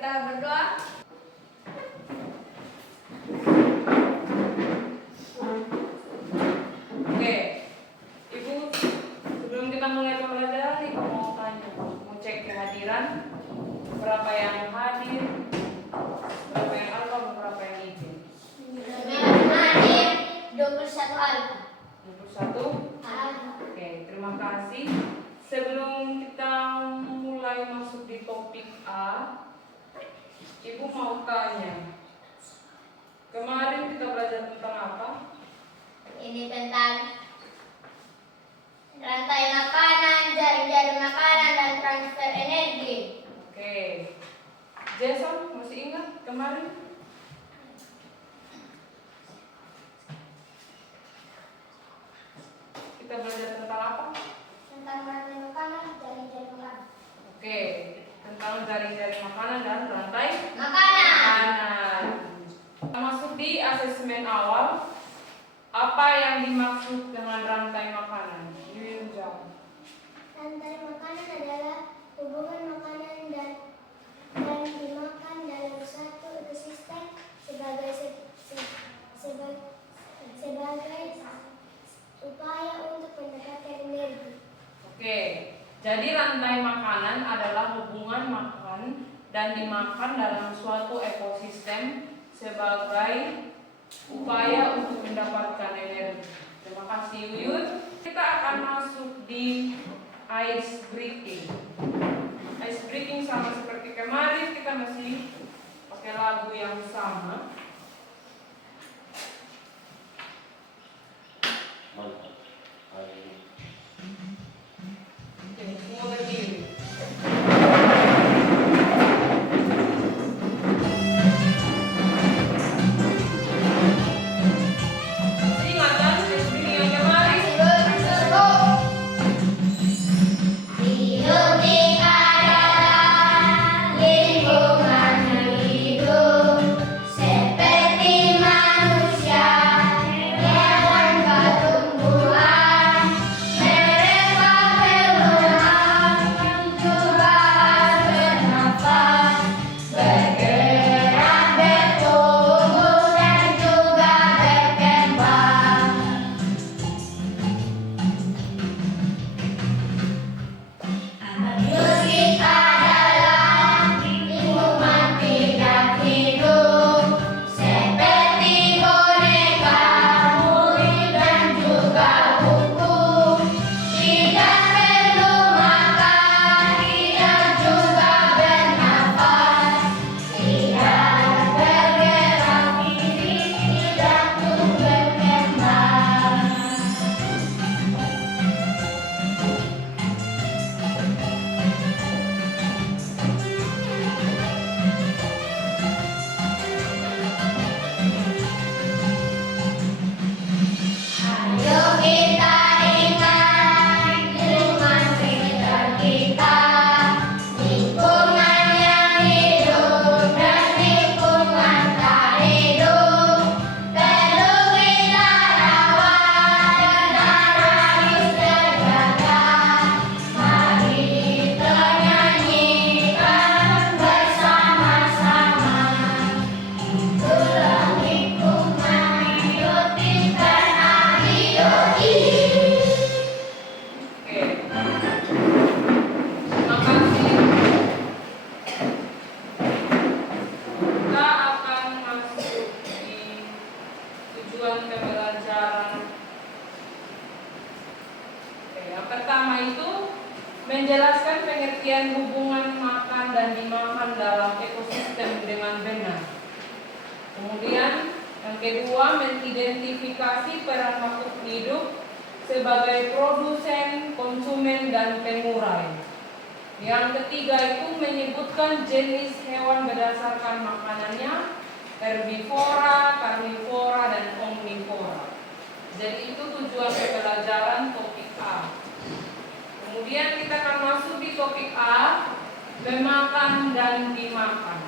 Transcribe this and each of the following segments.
kita berdoa. Oke, Ibu, sebelum kita mulai pembelajaran, Ibu mau tanya, mau cek kehadiran, berapa yang hadir, berapa yang alfa, berapa yang izin? Hadir 21 alfa. 21. Oke, terima kasih. Sebelum kita mulai masuk di topik A, Ibu mau tanya, kemarin kita belajar tentang apa? Ini tentang rantai makanan, jaring-jaring makanan, dan transfer energi. Oke, Jason masih ingat kemarin? Kita belajar tentang apa? Tentang rantai makanan, jaring-jaring makanan. Oke, tentang jaring-jaring makanan dan rantai Makanan. makanan. Kita masuk di asesmen awal. Apa yang dimaksud dengan rantai makanan? Yuyun jawab. Rantai makanan adalah hubungan makanan dan dimakan dalam suatu ekosistem sebagai upaya untuk mendapatkan energi. Oke, jadi rantai makanan adalah hubungan makan dan dimakan dalam suatu ekosistem sebagai upaya untuk mendapatkan energi. Terima kasih Yuyun. Kita akan masuk di ice breaking. Ice breaking sama seperti kemarin, kita masih pakai lagu yang sama. Oke, semua berdiri. Menjelaskan pengertian hubungan makan dan dimakan dalam ekosistem dengan benar. Kemudian yang kedua, mengidentifikasi peran makhluk hidup sebagai produsen, konsumen, dan pengurai. Yang ketiga itu menyebutkan jenis hewan berdasarkan makanannya, herbivora, karnivora, dan omnivora. Jadi itu tujuan pembelajaran topik A. Kemudian kita akan masuk di topik A, memakan dan dimakan.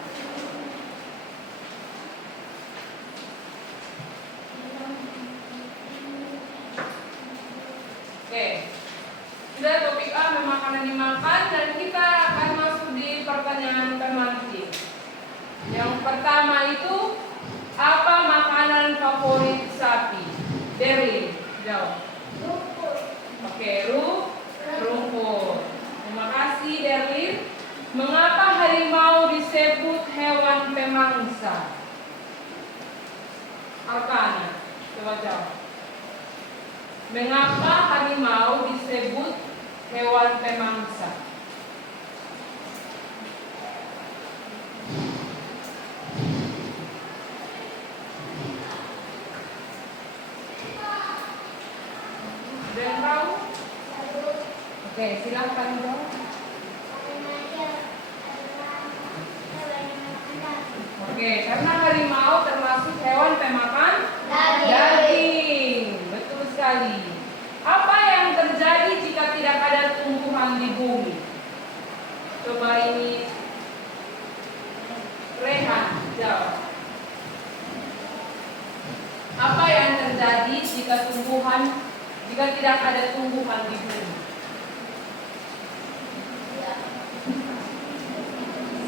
Oke, sudah topik A, memakan dan dimakan, dan kita akan masuk di pertanyaan pemantik. Yang pertama itu apa makanan favorit sapi? Derlin, jawab. Rumput. Oke, rumput. Terima kasih Derlin. Mengapa harimau disebut hewan pemangsa? Arkana, coba jawab. Mengapa harimau disebut hewan pemangsa? Ada yang tahu? Oke, silahkan jawab. Oke, karena harimau termasuk hewan pemakan daging. Betul sekali. Apa yang terjadi jika tidak ada tumbuhan di bumi? Coba ini Rehan jawab. Apa yang terjadi jika tidak ada tumbuhan di bumi?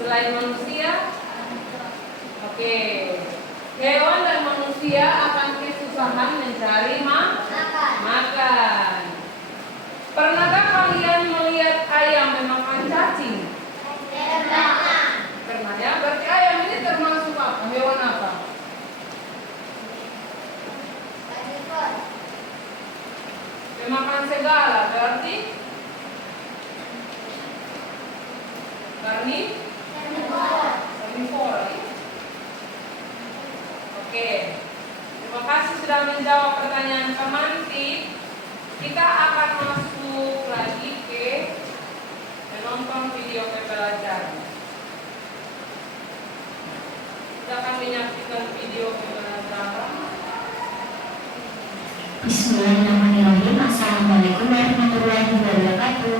Selain manusia? Oke. Hewan dan manusia akan kesusahan mencari makan. Pernahkah kalian melihat ayam memakan cacing? Pernah ya? Berarti ayam ini termasuk apa? Hewan apa? Memakan segala, berarti karnivora. Oke. Terima kasih sudah menjawab pertanyaan Kamanti. Kita akan masuk lagi ke menonton video pembelajaran. Kita akan menyaksikan video pembelajaran. Bismillahirrahmanirrahim. Assalamualaikum warahmatullahi wabarakatuh.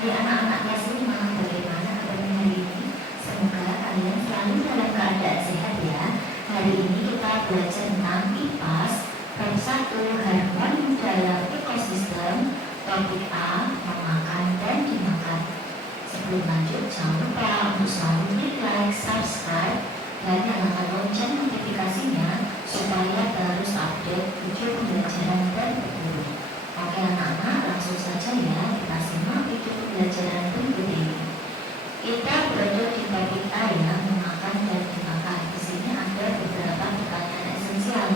Hai anak-anak kelas 5, bagaimana kabarnya hari ini? Semoga kalian selalu dalam keadaan sehat ya. Hari ini kita belajar tentang IPAS bab 1 harmoni dalam ekosistem. Topik A, memakan dan dimakan. Sebelum lanjut, jangan lupa untuk selalu klik like, subscribe, dan nyalakan lonceng notifikasinya supaya terus update video pembelajaran terbaru. Oke anak-anak, langsung saja ya kita simak video pembelajaran berikut ini. Kita berada di topik A ya, memakan dan dimakan. Di sini ada beberapa pertanyaan esensial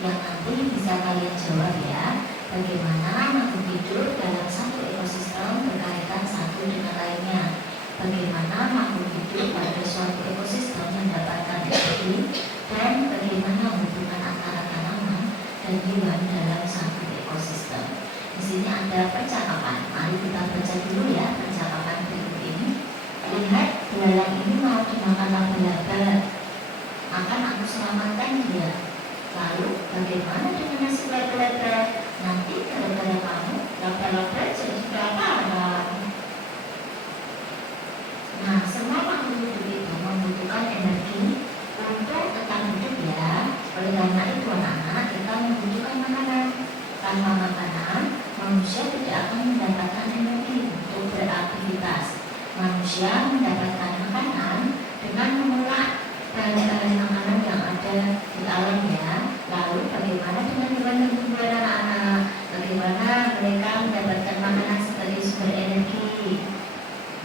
yang nanti bisa kalian jawab ya. Bagaimana makhluk hidup dalam satu ekosistem berkaitan satu dengan lainnya? Bagaimana makhluk hidup pada suatu ekosistem mendapatkan energi? Dan bagaimana hubungan antara tanaman dan hewan dalam satu ekosistem. Di sini ada percakapan. Mari kita baca dulu ya percakapan berikut ini. Lihat, belalang ini mau dimakan laba-laba. Akan aku selamatkan dia. Lalu bagaimana dengan nasib laba-laba? Nanti gara-gara kamu laba-laba jadi kelaparan. Nah, semua makhluk hidup itu membutuhkan energi untuk tetap hidup ya. Oleh karena itu anak-anak, kita membutuhkan makanan. Tanpa makanan, manusia tidak akan mendapatkan energi untuk beraktivitas. Manusia mendapatkan makanan dengan mengolah bahan-bahan makanan yang ada di alam ya. Lalu bagaimana dengan hewan dan tumbuhan anak-anak? Bagaimana mereka mendapatkan makanan sebagai sumber energi?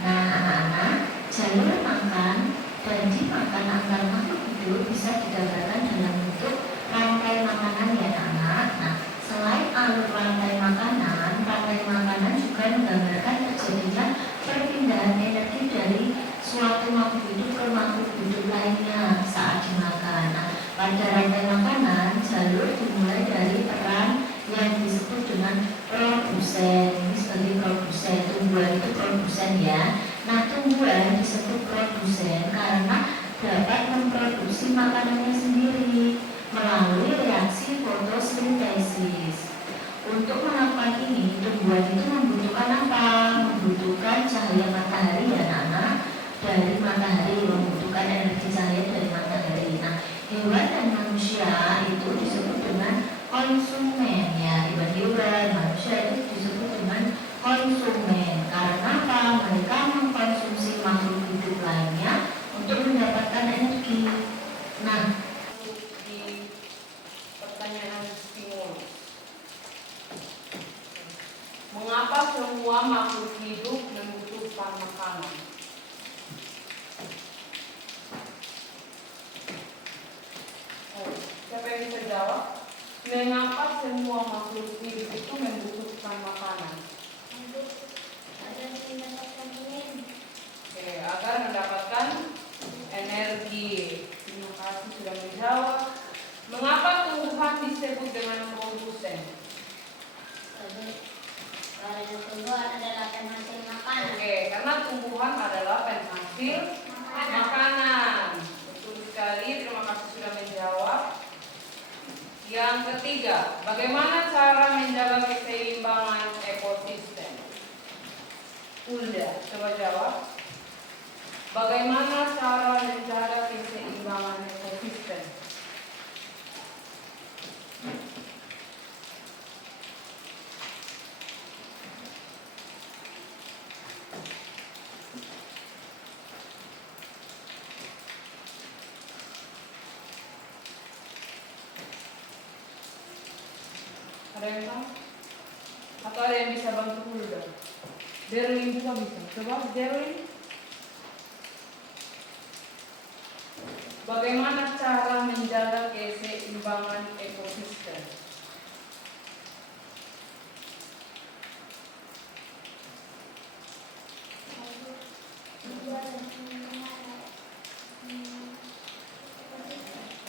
Nah anak-anak, jalur makan dan dimakan antar makhluk hidup bisa digambarkan dalam bentuk rantai makanan ya anak-anak. Nah, selain alur rantai makanan juga menggambarkan terjadinya perpindahan energi dari suatu makhluk hidup ke makhluk hidup lainnya saat dimakan. Nah, pada rantai makanan, jalur dimulai dari peran yang disebut dengan produsen. Ini sebagai produsen, tumbuhan itu produsen ya. Nah, tumbuhan disebut produsen karena dapat memproduksi makanannya sendiri melalui reaksi fotosintesis. Untuk melakukan ini, tumbuhan itu membutuhkan apa? Membutuhkan cahaya matahari ya anak-anak. Dari matahari, membutuhkan energi cahaya dari matahari. Nah, hewan dan manusia itu disebut dengan konsumen ya. Hewan-hewan, manusia itu disebut dengan menjawab, mengapa semua makhluk hidup itu membutuhkan makanan? Untuk agar mendapatkan energi. Oke, agar mendapatkan energi. Terima kasih sudah menjawab. Mengapa tumbuhan disebut dengan produsen? Karena tumbuhan adalah penghasil makanan. Oke, karena tumbuhan adalah penghasil makanan. Betul sekali, terima kasih sudah menjawab. Yang ketiga, bagaimana cara menjaga keseimbangan ekosistem? Ulda, coba jawab. Bagaimana cara menjaga keseimbangan ekosistem? Ada yang tahu? Atau ada yang bisa bantu Ulda? Derlin juga bisa. Coba Derlin. Bagaimana cara menjaga keseimbangan ekosistem?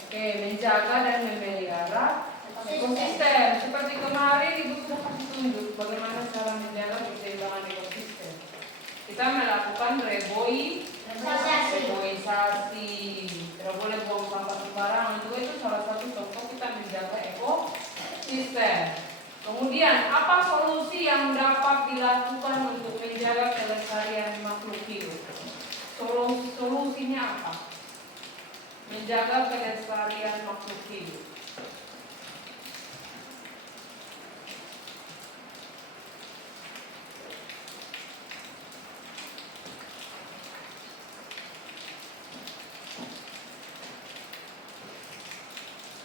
Oke, menjaga dan memelihara ekosistem. Seperti kemarin Ibu sudah kasih tunjuk bagaimana cara menjaga keseimbangan ekosistem. Kita melakukan reboisasi. Tidak boleh buang sampah sembarangan. Itu salah satu contoh kita menjaga ekosistem. Kemudian, apa solusi yang dapat dilakukan untuk menjaga kelestarian makhluk hidup? Solusinya apa? Menjaga kelestarian makhluk hidup.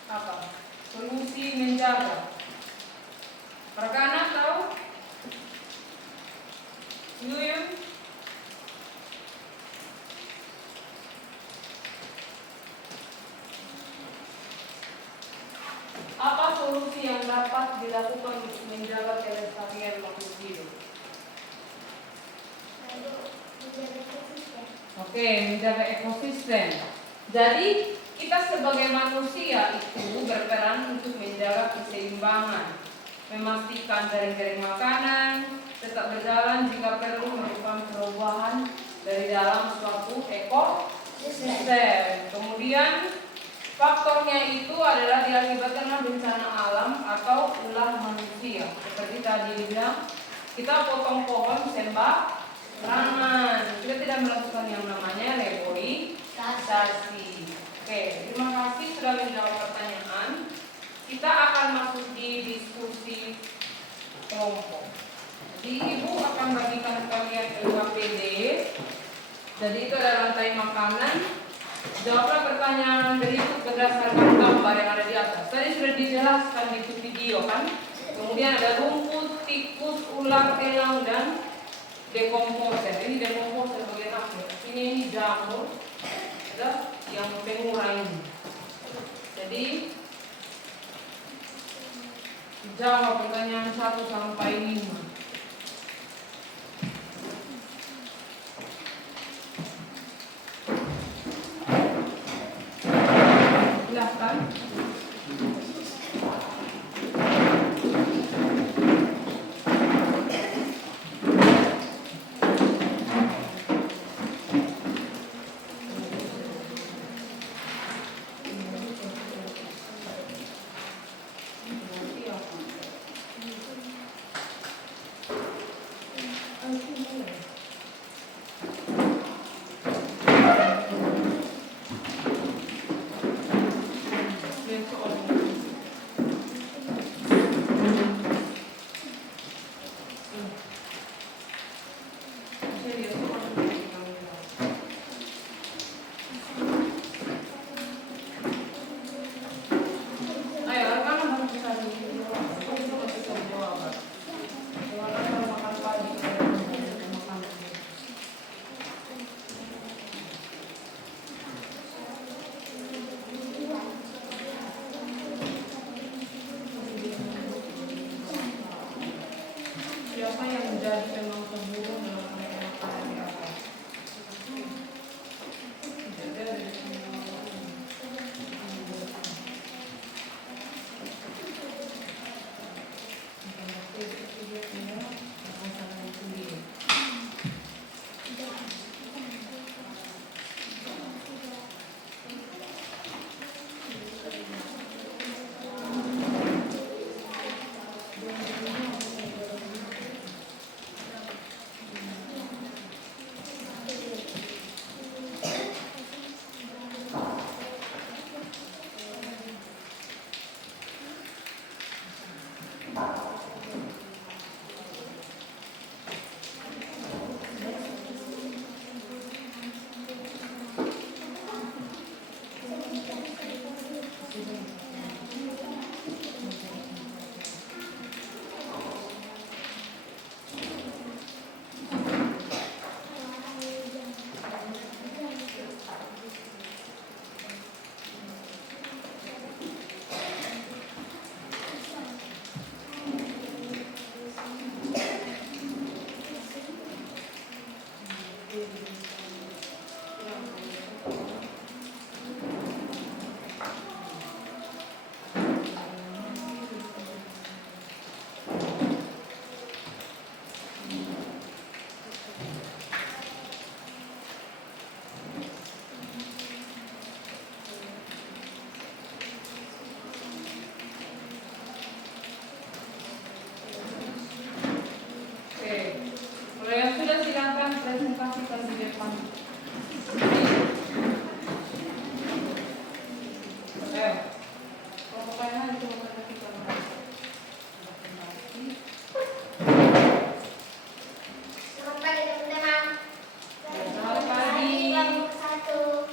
Apa? Solusi menjaga. Rekan tahu? Yuyun? Apa solusi yang dapat dilakukan untuk menjaga kelestarian makhluk hidup? Oke, menjaga ekosistem. Jadi kita sebagai manusia itu berperan untuk menjaga keseimbangan, memastikan jaring-jaring makanan tetap berjalan jika perlu melakukan perubahan dari dalam suatu ekosistem. Kemudian faktornya itu adalah diakibatkan bencana alam atau ulah manusia. Seperti tadi dibilang, kita potong pohon sembarangan. Kita tidak melakukan yang namanya reboisasi. Oke, terima kasih sudah menjawab pertanyaan. Kita akan masuk di diskusi kelompok. Jadi Ibu akan bagikan kalian LKPD. Jadi itu ada rantai makanan. Jawablah pertanyaan berikut berdasarkan gambar yang ada di atas. Tadi sudah dijelaskan di video kan. Kemudian ada rumput, tikus, ular, elang, dan dekomposer. Ini dekomposer bagian apa? Ini jamur. Ada yang pengurai ini. Jadi jawab pertanyaan 1 sampai 5. Silahkan. menjadi pemangsa burung dalam rantai makanan di atas. Kalau yang sudah silakan presentasikan di depan. Ayo. Pokoknya itu kita Selamat pagi teman-teman. Selamat pagi. Kelompok 1.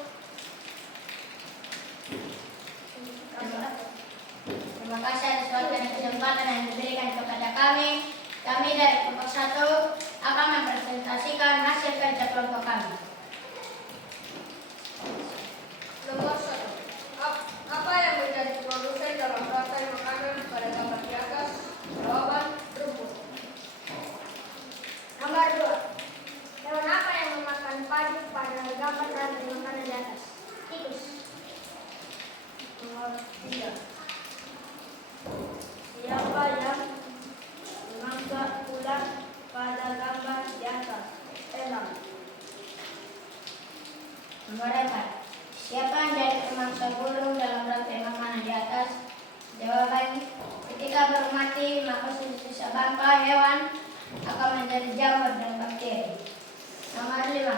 Terima kasih atas waktu dan kesempatan yang diberikan kepada kami. Kami dari kelompok 1 akan mempresentasikan hasil kerja kelompok kami. Nomor 1. Apa yang menjadi produsen dalam rantai makanan pada gambar di atas? Jawaban rumput. Nomor 2. Hewan apa yang memakan padi pada gambar rantai makanan di atas? Tikus. Nomor 3. Siapa yang memangsa ular pada gambar di atas? Elang. Nomor 4. Siapa yang jadi pemangsa burung dalam rantai makanan di atas? Jawaban, ketika burung mati, maka sisa bangkai hewan akan menjadi jamur dan bakteri. Nomor 5.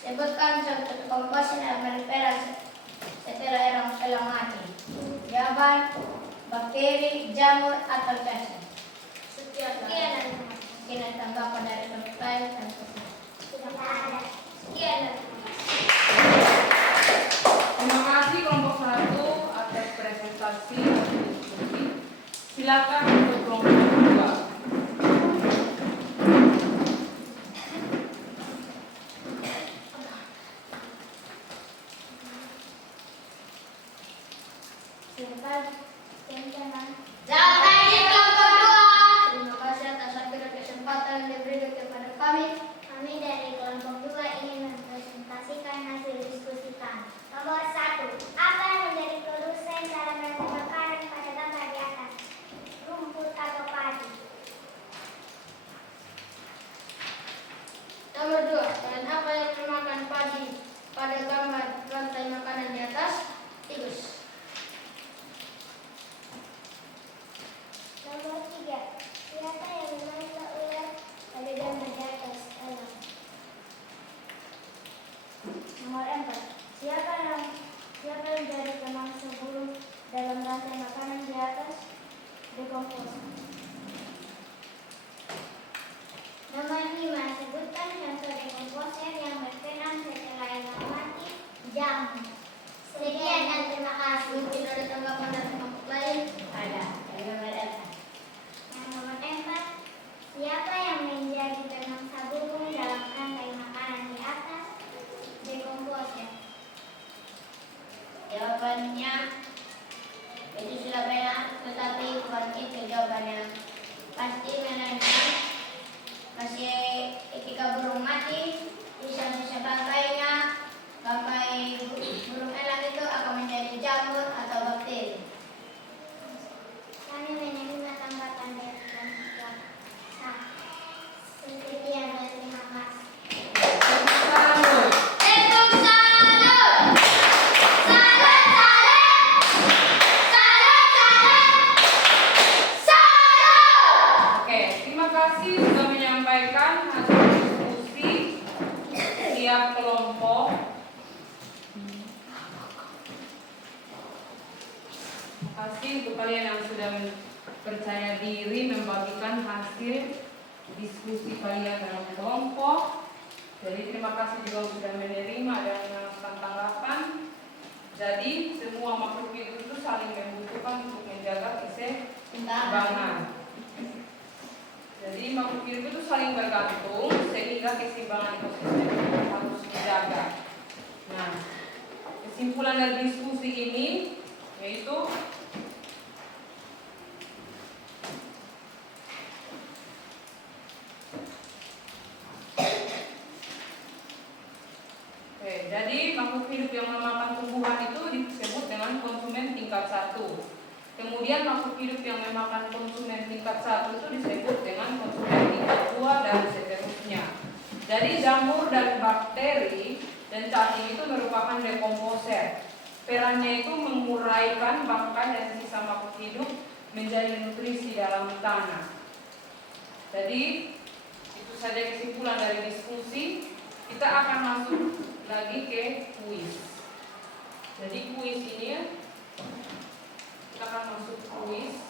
Sebutkan suatu komposi dalam periferan setelah elang mati. Jawaban, bakteri, jamur, atau cacing. Sekian. Sekian tanggapan dari kelompok lain dan sekian. Tidak ada. Sekian. Terima kasih kelompok 1 atas presentasi dan diskusi. Silakan untuk kelompok 2. Jawabannya kelompok 2. Terima kasih atas waktu dan kesempatan yang diberikan kepada kami. Kami dari kelompok 2 ingin mempresentasikan hasil diskusi kami. Nomor 1. Apa yang menjadi produsen dalam rantai makanan pada gambar di atas? Rumput atau padi? Nomor 2. Dan apa yang memakan padi pada gambar rantai makanan di atas? Tikus. Nomor 3. Siapa yang memangsa ular pada gambar di atas? Elang. Nomor 4. Siapa yang jadi pemangsa burung dalam rantai makanan di atas? Dekompos. Nomor 5. Sebutkan contoh dekomposer yang berkenan setelah elang mati. Jamur. Sekian dan terima kasih. Mungkin ada tanggapan dari kelompok lain? Ada. Yang nomor 4. Siapa yang menjadi pemangsa burung dalam rantai makanan di atas? Dekomposer. Jawabannya itu sudah benar, tetapi bukan itu jawabannya. Pasti melainkan masih ketika burung mati, sisa-sisa bangkainya, bangkai burung elang itu akan menjadi jamur atau bakteri. Kami menerima tambatan dari kelompok seperti yang dan terima kasih. Salut. Tepuk salut! Salut, salut! Salut, salut! Salut! Oke, terima kasih sudah menyampaikan hasil diskusi tiap kelompok. Terima kasih untuk kalian yang sudah percaya diri membagikan hasil diskusi kalian dalam kelompok. Jadi terima kasih juga sudah menerima dan menyampaikan tanggapan. Jadi semua makhluk hidup itu saling membutuhkan untuk menjaga keseimbangan. Jadi makhluk hidup itu saling bergantung sehingga keseimbangan ekosistem itu harus dijaga. Nah, kesimpulan dari diskusi ini yaitu jadi makhluk hidup yang memakan tumbuhan itu disebut dengan konsumen tingkat 1. Kemudian makhluk hidup yang memakan konsumen tingkat 1 itu disebut dengan konsumen tingkat 2 dan seterusnya. Jadi jamur dan bakteri dan cacing itu merupakan dekomposer. Perannya itu menguraikan bangkai dan sisa makhluk hidup menjadi nutrisi dalam tanah. Jadi itu saja kesimpulan dari diskusi. Kita akan masuk lagi ke kuis. Jadi kuis ini ya, kita akan masuk kuis.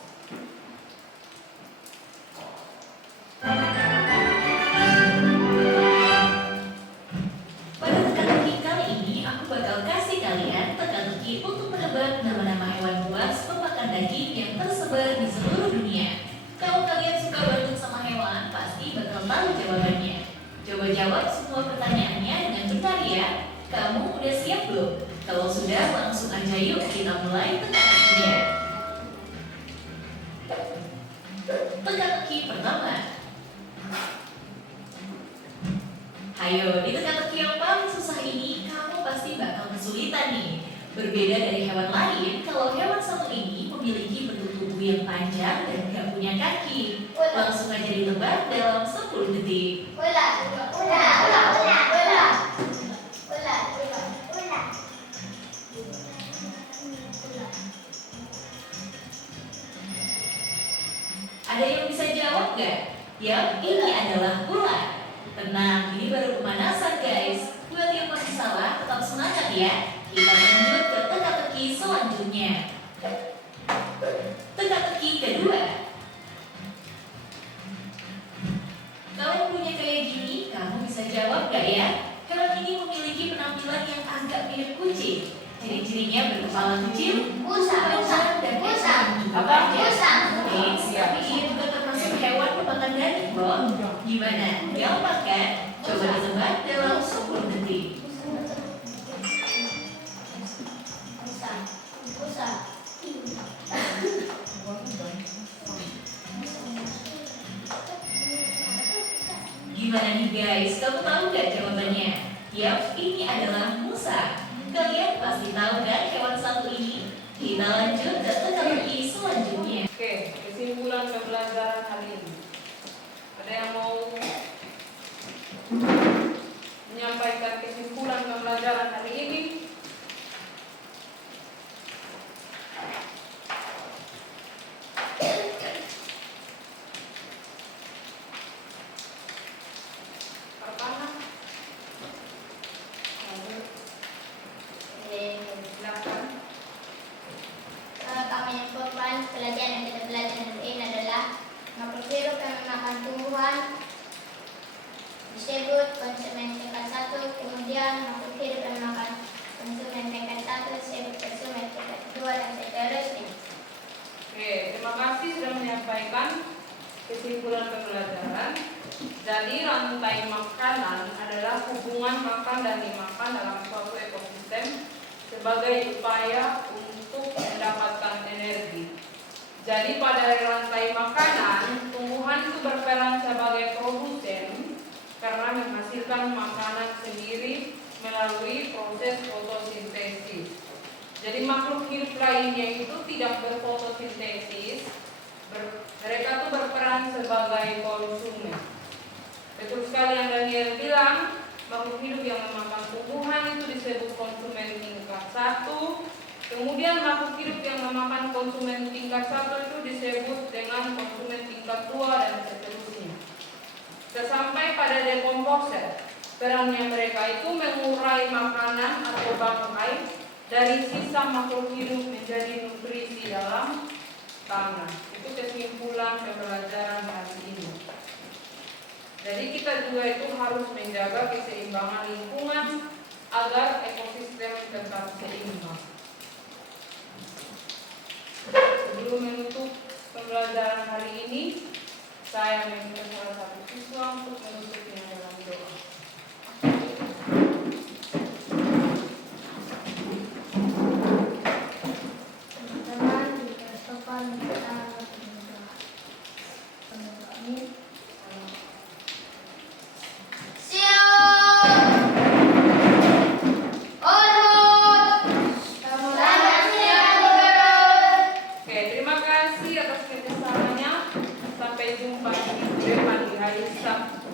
Pada teka-teki kali ini, aku bakal kasih kalian teka-teki untuk menebak nama-nama hewan buas pemakan daging yang tersebar di seluruh dunia. Kalau kalian suka banget sama hewan, pasti bakal tahu jawabannya. Coba jawab semua pertanyaannya dengan benar ya. Kamu udah siap belum? Kalau sudah, langsung aja yuk kita mulai teka-tekinya. Teka-teki pertama. Ayo, di teka-teki yang paling susah ini, kamu pasti bakal kesulitan nih. Berbeda dari hewan lain, kalau hewan satu ini memiliki bentuk tubuh yang panjang dan gak punya kaki. Langsung aja ditebak dalam 10 detik. Ada yang bisa jawab gak? Yap, ini adalah ular. Tenang, ini baru pemanasan guys. Buat yang masih salah, tetap semangat ya. Kita lanjut ke teka-teki selanjutnya. Teka-teki kedua. Kalau punya kayak gini, kamu bisa jawab gak ya? Hewan ini memiliki penampilan yang agak mirip kucing. Ciri-cirinya berkepala kecil, panjang, dan ekor juga panjang. Tapi ini juga termasuk hewan pemakan daging loh. Gimana? Gampang kan? Coba ditebak dalam 10 detik. Gimana nih guys? Kamu tahu gak jawabannya? Yap, ini adalah musa. Kalian pasti tahu kan hewan satu ini? Kita lanjut ke teka-teki selanjutnya. Oke, kesimpulan pembelajaran hari ini. Ada yang mau menyampaikan kesimpulan pembelajaran hari ini? Pertama, silakan. Kami infokan pelajaran yang kita belajar hari ini adalah makhluk hidup yang memakan tumbuhan disebut konsumen tingkat 1, kemudian makhluk hidup yang memakan konsumen tingkat 1 disebut konsumen tingkat 2 dan seterusnya. Oke, terima kasih sudah menyampaikan kesimpulan pembelajaran. Jadi rantai makanan adalah hubungan makan dan dimakan dalam suatu ekosistem sebagai upaya untuk mendapatkan energi. Jadi pada rantai makanan, tumbuhan itu berperan sebagai produsen menghasilkan makanan sendiri melalui proses fotosintesis. Jadi makhluk hidup lainnya itu tidak berfotosintesis, mereka tuh berperan sebagai konsumen. Betul sekali yang Daniel bilang, makhluk hidup yang memakan tumbuhan itu disebut konsumen tingkat 1. Kemudian makhluk hidup yang memakan konsumen tingkat 1 itu disebut dengan konsumen tingkat 2 dan seterusnya. Sampai pada dekomposer, perannya mereka itu mengurai makanan atau bangkai dari sisa makhluk hidup menjadi nutrisi dalam tanah. Itu kesimpulan pembelajaran hari ini. Jadi kita juga itu harus menjaga keseimbangan lingkungan agar ekosistem tetap seimbang. Sebelum menutup pembelajaran hari ini, saya meminta salah satu siswa untuk menutupnya dalam doa. Teman-teman, jika sopan kita berdoa. Amin. Oke, terima kasih atas kerjasamanya. Sampai jumpa di depan di hari Sabtu.